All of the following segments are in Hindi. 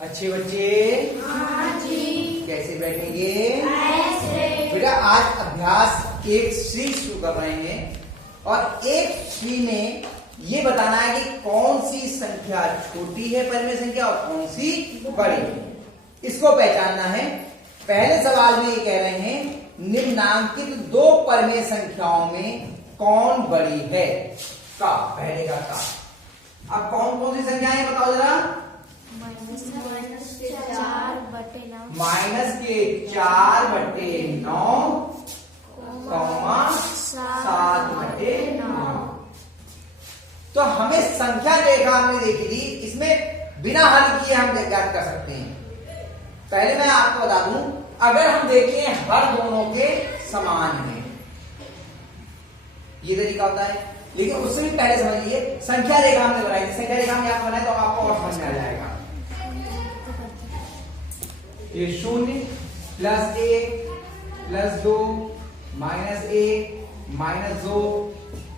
अच्छे बच्चे हाँ जी। कैसे बैठेंगे? ऐसे। बेटा आज अभ्यास 1C शुरू कर रहे हैं और 1C में ये बताना है कि कौन सी संख्या छोटी है परिमेय संख्या और कौन सी बड़ी है, इसको पहचानना है। पहले सवाल में ये कह रहे हैं निम्नांकित दो परिमेय संख्याओं में कौन बड़ी है? का पहले का। अब कौन कौन सी संख्याएं बताओ जरा। माइनस के 4/9 7/9। तो हमें संख्या रेखा हमने देखी थी, इसमें बिना हल किए हम ज्ञात कर सकते हैं। पहले मैं आपको बता दूं, अगर हम देखें हर दोनों के समान है, ये तरीका होता है। लेकिन उससे भी पहले समझिए संख्या रेखा हमने बनाई थी, संख्या रेखा में आप बनाए तो आपको और समझ में आ जाएगा। ये 0 + 1 + 2 -1 -2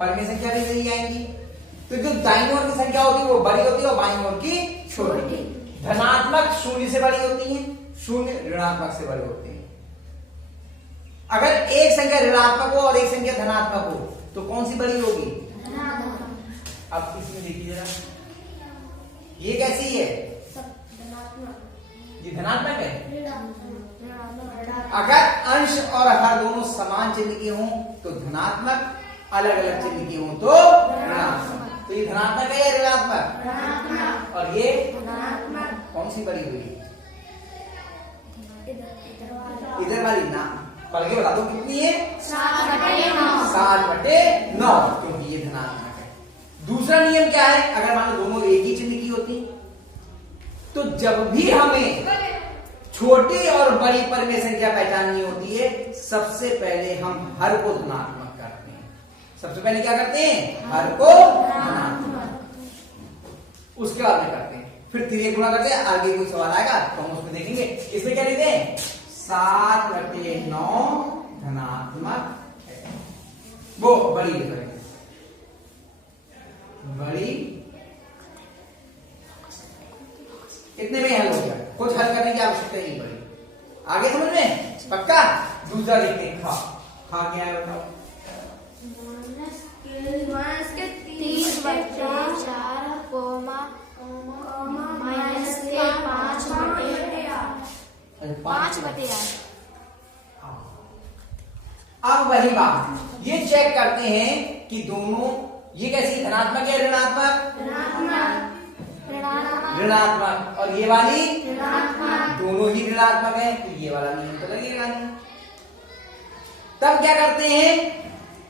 परिमेय संख्या भी नहीं आएंगी। तो जो दाईं ओर की संख्या होती है वो बड़ी होती है और बाईं ओर की छोटी। धनात्मक 0 से बड़ी होती है, 0 ऋणात्मक से बड़ी होती है। अगर एक संख्या ऋणात्मक हो और एक संख्या धनात्मक हो तो कौन सी बड़ी होगी? अब इसमें देखिए जरा, ये कैसी है? ये धनात्मक है। अगर अंश और हर दोनों समान चिन्ह के हों तो धनात्मक, अलग अलग चिन्ह के हों तो ऋणात्मक। तो ये धनात्मक है या ऋणात्मक? और ये कौन सी बड़ी हुई? इधर वाली ना, पढ़ के बता दो कितनी है? 7/9, क्योंकि ये धनात्मक है। दूसरा नियम क्या है? अगर मान लो दोनों एक ही चिन्ह की होती तो जब भी हमें छोटी और बड़ी परिमेय संख्या पहचाननी होती है, सबसे पहले हम हर को धनात्मक करते हैं। सबसे पहले क्या करते हैं? हर को धनात्मक, उसके बाद में करते हैं, फिर तिर्यक गुणा करते हैं। आगे कोई सवाल आएगा तो हम उसमें देखेंगे। इसमें क्या लिखते हैं? 7/9 धनात्मक है, वो बड़ी है। बड़ी इतने में हल हो गया, कुछ हल करने की आवश्यकता नहीं पड़ी। आगे समझ में पक्का? दूसरा देखते हैं। खा क्या है बताओ? अब वही बात, ये चेक करते हैं कि दोनों ये कैसी, धनात्मक या ऋणात्मक? ऋणात्मक। और ये वाली दोनों ही ऋणात्मक है, तो ये वाला नियम तो लगेगा नहीं। तब क्या करते हैं?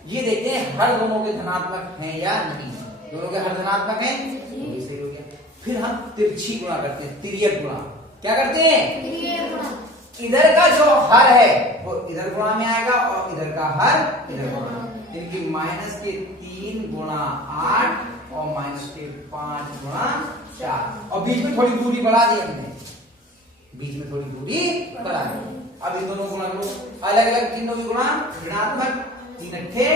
ये देखते हैं हर दोनों के धनात्मक हैं या नहीं। दोनों के हर धनात्मक हैं, सही हो गया। फिर हम तिरछी गुणा करते हैं, तिर्यक गुणा। क्या करते हैं? इधर का जो हर है वो इधर गुणा में आएगा और इधर का हर इधर गुणा। इनकी -3 × 8 और -5 × 4, और बीच में थोड़ी दूरी बढ़ा दी हमने, बीच में थोड़ी दूरी बढ़ा दी। अब इन दोनों गुणा करो, अलग अलग चिन्हों की गुणा ऋणात्मक 3 अट्ठे,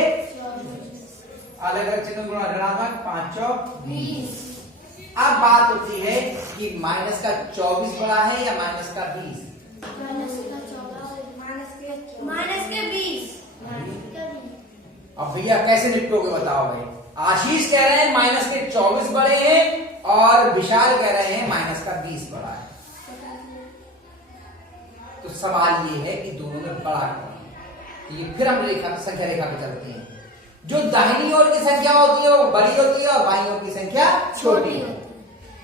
अलग अलग चिन्हों की गुणा ऋणात्मक 5 चौक 20। अब बात होती है कि माइनस का 24 बड़ा है या माइनस का 20? माइनस के 20। अब भैया कैसे निपटोगे बताओ भाई? आशीष कह रहे हैं माइनस के 24 बड़े हैं और विशाल कह रहे हैं माइनस का 20 बड़ा है। तो सवाल ये है कि दोनों में बड़ा कौन है? ये फिर हम संख्या रेखा पे चलते हैं। जो दाहिनी ओर की संख्या होती है वो बड़ी होती है और बाईं ओर की संख्या छोटी है।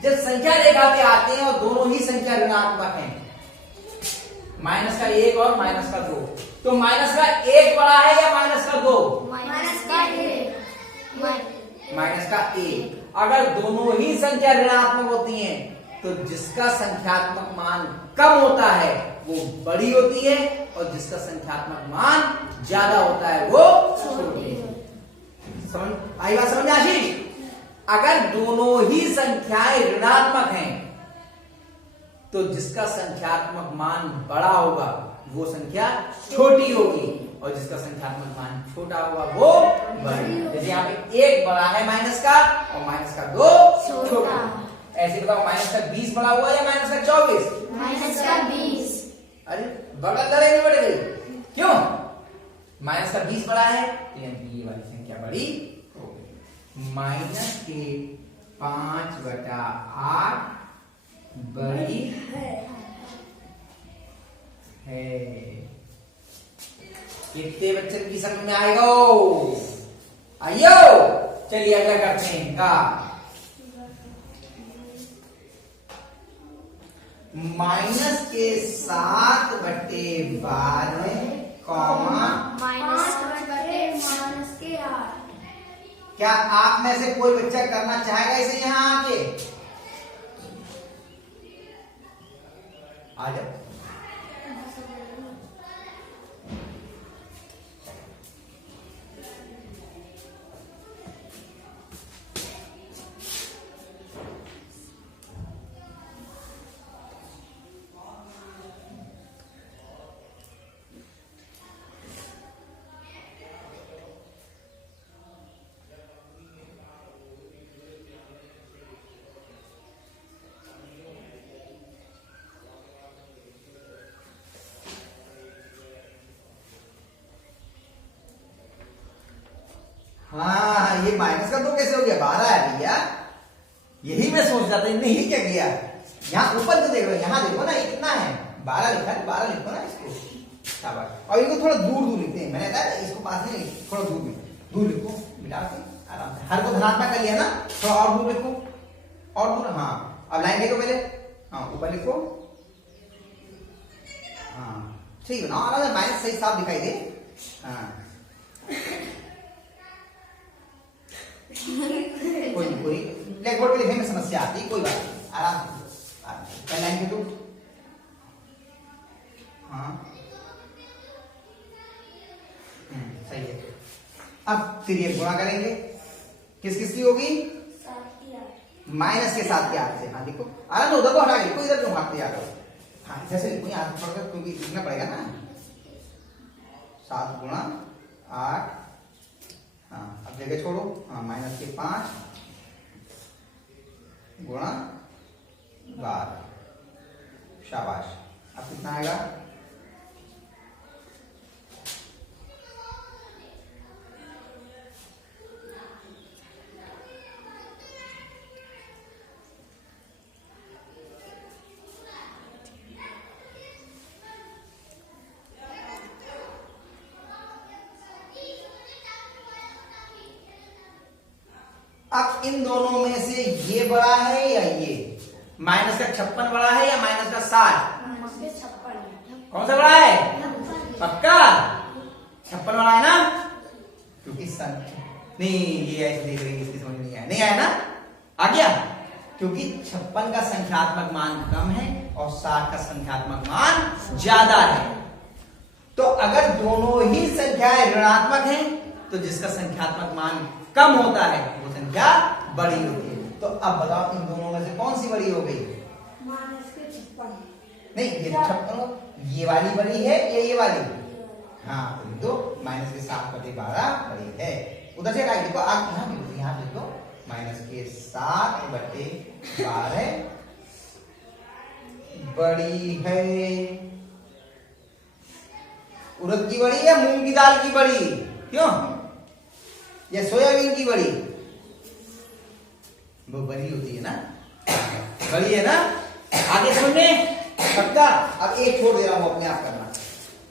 जब संख्या रेखा पे आते हैं और दोनों ही संख्या ऋणात्मक हैं, माइनस का 1 और माइनस का 2, तो माइनस का 1 बड़ा है या माइनस का 2? माइनस का 1। माइनस का 1। अगर दोनों ही संख्या ऋणात्मक होती हैं तो जिसका संख्यात्मक मान कम होता है वो बड़ी होती है और जिसका संख्यात्मक मान ज्यादा होता है वो छोटी है। समझ आई बात? समझ आशीष? अगर दोनों ही संख्याएं ऋणात्मक हैं तो जिसका संख्यात्मक मान बड़ा होगा वो संख्या छोटी होगी और जिसका संख्यात्मक मान छोटा होगा वो बड़ी। जैसे यहाँ पे 1 बड़ा है माइनस का और माइनस का 2 छोटा। ऐसे बताओ, माइनस का 20 बड़ा हुआ या माइनस का 24? माइनस का 20। अरे बगल दरे नहीं बढ़ गई, क्यों? माइनस का 20 बड़ा है तो ये वाली संख्या बड़ी हो गई। माइनस के 5/8 बड़ी है। कितने बच्चे की समझ में आएगा? आइयो, चलिए अगला करते हैं का। माइनस के 7/12 कॉमा माइनस के 8। क्या आप में से कोई बच्चा करना चाहेगा इसे यहां आके? आ जाओ। हाँ, ये माइनस का 2 कैसे हो गया? 12 है भैया। यही मैं सोच रहा था, इनने ही क्या किया। यहाँ ऊपर तो देख रहे हो, यहाँ देखो ना, ये कितना है? 12 लिखा है, 12 लिखो ना इसको। शाबाश। और इनको थोड़ा दूर दूर लिखते हैं, मैंने कहा इसको पास में नहीं, थोड़ा दूर लिखो, मिला के आराम से। हर को धनात्मक कर लिया ना, थोड़ा और दूर लिखो, और दूर। हाँ, अब लाइन देखो पहले। हाँ, ऊपर लिखो। हाँ, ठीक है ना, आराम से माइनस सही साफ दिखाई दे। हाँ, कोई ब्लैक बोर्ड पे लिखने में समस्या आती है, कोई बात नहीं, आराम से लाइन के। हाँ, सही है। अब फिर ये गुणा करेंगे, किस किस की होगी? माइनस के 7 के 8 से। हाँ देखो, आराम से उधर को हटा के लिखो, इधर क्यों भागते आ रहे हो? हाँ, जैसे लिखो, यहाँ पढ़कर क्योंकि लिखना पड़ेगा ना। 7 गुणा 8। हाँ, अब जगह छोड़ो। हाँ, माइनस के 5 गुणा 12। शाबाश। अब कितना आएगा? अब इन दोनों में से ये बड़ा है या ये? माइनस का 56 बड़ा है या माइनस का 60? कौन सा बड़ा है? पक्का 56 बड़ा है ना? क्योंकि नहीं, ये ऐसे देख रही है, इसकी समझ नहीं आया। नहीं आया ना? आ गया? क्योंकि 56 का संख्यात्मक मान कम है और 60 का संख्यात्मक मान ज्यादा है। तो अगर दोनों ही संख्याएं ऋणात्मक हैं तो जिसका संख्यात्मक मान कम होता है वो संख्या बड़ी होती है। तो अब बताओ, इन दोनों में से कौन सी बड़ी हो गई? माइनस के 56। नहीं, ये 56, ये वाली बड़ी है या ये वाली? हाँ, तो माइनस के 7/12 बड़ी है। उधर से राइट देखो, आप यहाँ देखो, माइनस के 7/12 बड़ी है। उड़द की बड़ी या मूंग की दाल की बड़ी? क्यों? या सोयाबीन की बड़ी? वो बड़ी होती है ना, बड़ी है ना। आगे समझ में पक्का? अब एक छोड़ दे रहा हूं, अपने आप करना,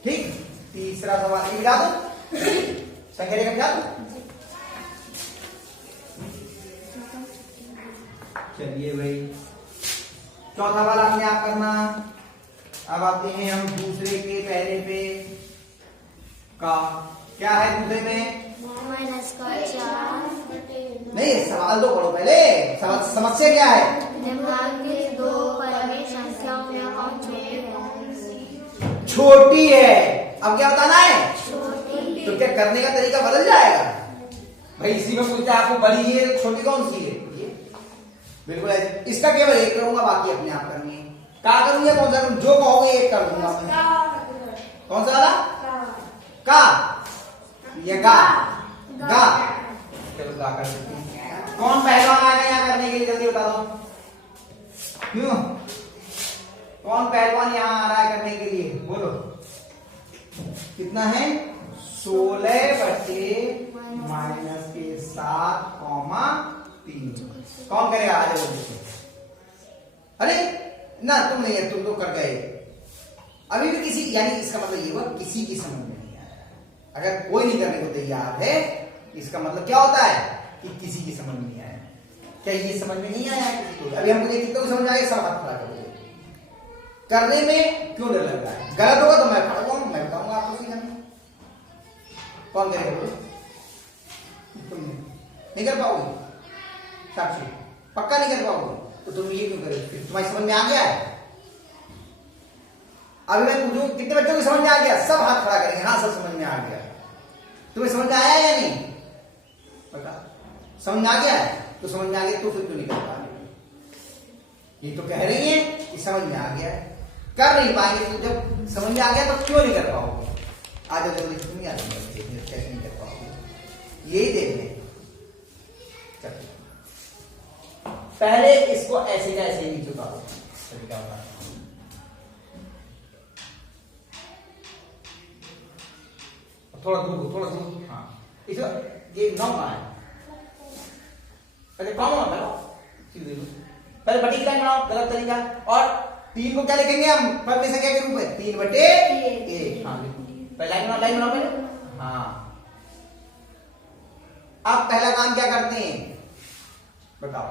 ठीक? तीसरा सवाल ये मिटा दो, संख्या रेखा मिटा दो। चलिए भाई, चौथा वाला अपने आप करना। अब आते हैं हम दूसरे के पहले पे का। क्या है दूसरे में? माइनस का 4। नहीं, सवाल तो पढ़ो पहले। सवाल समस्या क्या है? दिमाग के 2 परिमित संख्याओं में कौन छोटी है? छोटी है। अब क्या बताना है? छोटी। तो क्या करने का तरीका बदल जाएगा? भाई इसी में पूछता है आपको, बड़ी है तो छोटी कौन सी है? ये बिल्कुल है। इसका केवल एक करूंगा, बाकी अपने आप करनी है। क्या करूंगा? कौन सा करूं? जो कहोगे एक कर दूंगा। कौन सा वाला? का या गा? गा। चलो गा कर सकते हैं। कौन पहलवान आएगा यहाँ करने के लिए? जल्दी बता दो। क्यों? कौन पहलवान यहाँ आ रहा है करने के लिए? बोलो कितना है? 16/-7,3। कौन करेगा? आ जाओ जल्दी से। अरे ना तुम नहीं है, तुम तो कर गए अभी भी। किसी यानी इसका मतलब ये हुआ किसी की समझ में नहीं आया। अगर कोई नहीं करने को तैयार है इसका मतलब क्या होता है कि किसी की समझ में नहीं आया। क्या ये समझ में नहीं आया किसी को? अभी हमको कितनों को समझ आएगा? सब हाथ खड़ा करोगे। करने में क्यों डर लग रहा है? गलत होगा तो मैं खड़ा हूं, मैं बताऊंगा आपको सीखने में। कौन करेगा बोलो? तुम नहीं कर पाओगे साक्षी, पक्का नहीं कर पाओगे। तो तुम ये क्यों करोगे? तुम्हारी समझ में आ गया है? अभी मैं पूछूं कितने बच्चों को समझ में आ गया? सब हाथ खड़ा करेंगे। हाँ सब समझ में आ गया। तुम्हें समझ में आया या नहीं? पता समझ में आ गया है? तो समझ में आ गया तो फिर क्यों नहीं कर पा रहे? ये तो कह रही है कि समझ में आ गया है, कर नहीं पाएंगे। तो जब समझ में आ गया तो क्यों नहीं कर पाओगे? आज जल्दी तुम नहीं आते कैसे नहीं कर पाओगे? यही देखने। पहले इसको ऐसे का ऐसे ही चुका दो। थोड़ा दूर, थोड़ा दूर। हाँ इसको ये 9 का है। पहले कौन होता है? पहले बटी की लाइन बनाओ, गलत तरीका। और 3 को क्या लिखेंगे हम? पहले संख्या के रूप में 3/1। हाँ पहले लाइन बनाओ पहले। हाँ अब पहला काम क्या करते हैं बताओ?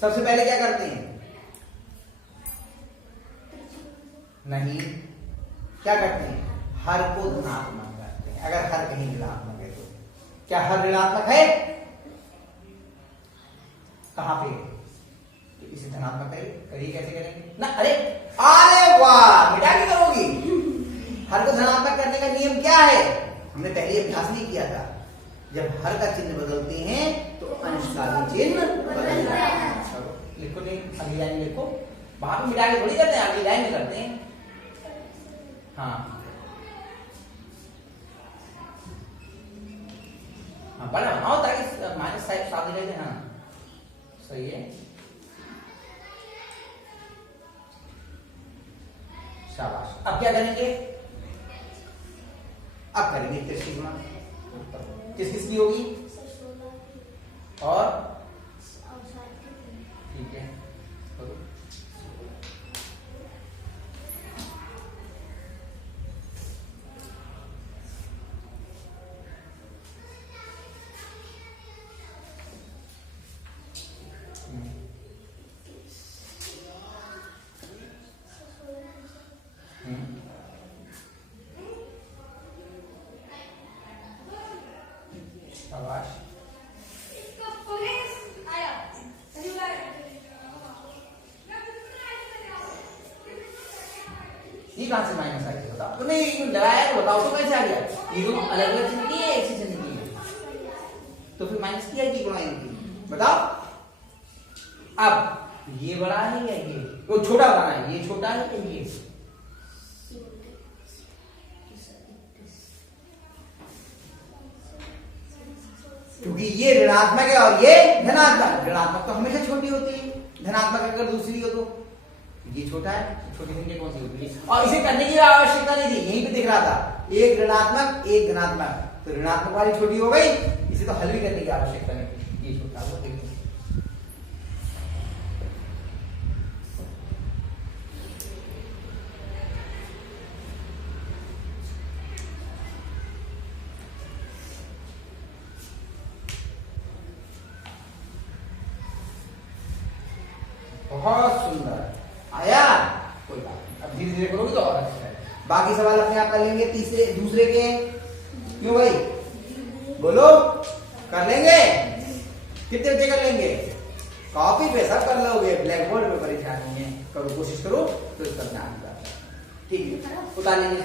सबसे पहले क्या करते हैं? नहीं, क्या करते हैं? हर को धनात्मक करते हैं। अगर हर कहीं ऋणात्मक है तो क्या हर ऋणात्मक है? कहां पे? तो इसे धनात्मक करिए। कैसे करेंगे ना? अरे वाह, मिटा के करोगी। हर को धनात्मक करने का नियम क्या है? हमने पहले अभ्यास नहीं किया था। जब हर का चिन्ह बदलते हैं तो अंश का भी चिन्ह बदलता है। लिखो नहीं, अगली लाइन लिखो। वहां पे मिटा के थोड़ी करते हैं, अगली लाइन में करते हैं। हाँ हाँ बड़ा बनाओ ताकि माइनस साइड साफ दिखाई दे। हाँ सही है, शाबाश। अब क्या करेंगे? अब करेंगे तिरछी गुणा। किस किस की होगी? और ठीक है करो। शाबाश। ये कहां से माइनस आ गया बताओ? तो नहीं लगाया तो बताओ तो कैसे आ गया? ये दोनों अलग अलग चिन्ह किए, एक से चिन्ह किए, तो फिर माइनस किया कि गुणा की? बताओ। अब ये बड़ा है या ये? वो छोटा बनाना है। ये छोटा है या ये? क्योंकि ये ऋणात्मक है और ये धनात्मक। ऋणात्मक तो हमेशा छोटी होती है, धनात्मक अगर दूसरी हो तो ये छोटा है। छोटी संख्या कौन सी होती है? और इसे करने की आवश्यकता नहीं थी, यहीं पे दिख रहा था एक ऋणात्मक एक धनात्मक, तो ऋणात्मक वाली छोटी हो गई, इसे तो हल भी करने की आवश्यकता नहीं थी। ये छोटा हो गया। बहुत सुंदर आया। कोई बात नहीं, अब धीरे धीरे करोगे तो और अच्छा है। बाकी सवाल अपने आप कर लेंगे तीसरे दूसरे के। क्यों भाई बोलो? कर लेंगे? कितने बच्चे कर लेंगे? कॉपी पे सब कर लोगे, ब्लैक बोर्ड पे परेशानी है। करो, कोशिश करो तो इसका ध्यान। ठीक है, उतार लेंगे।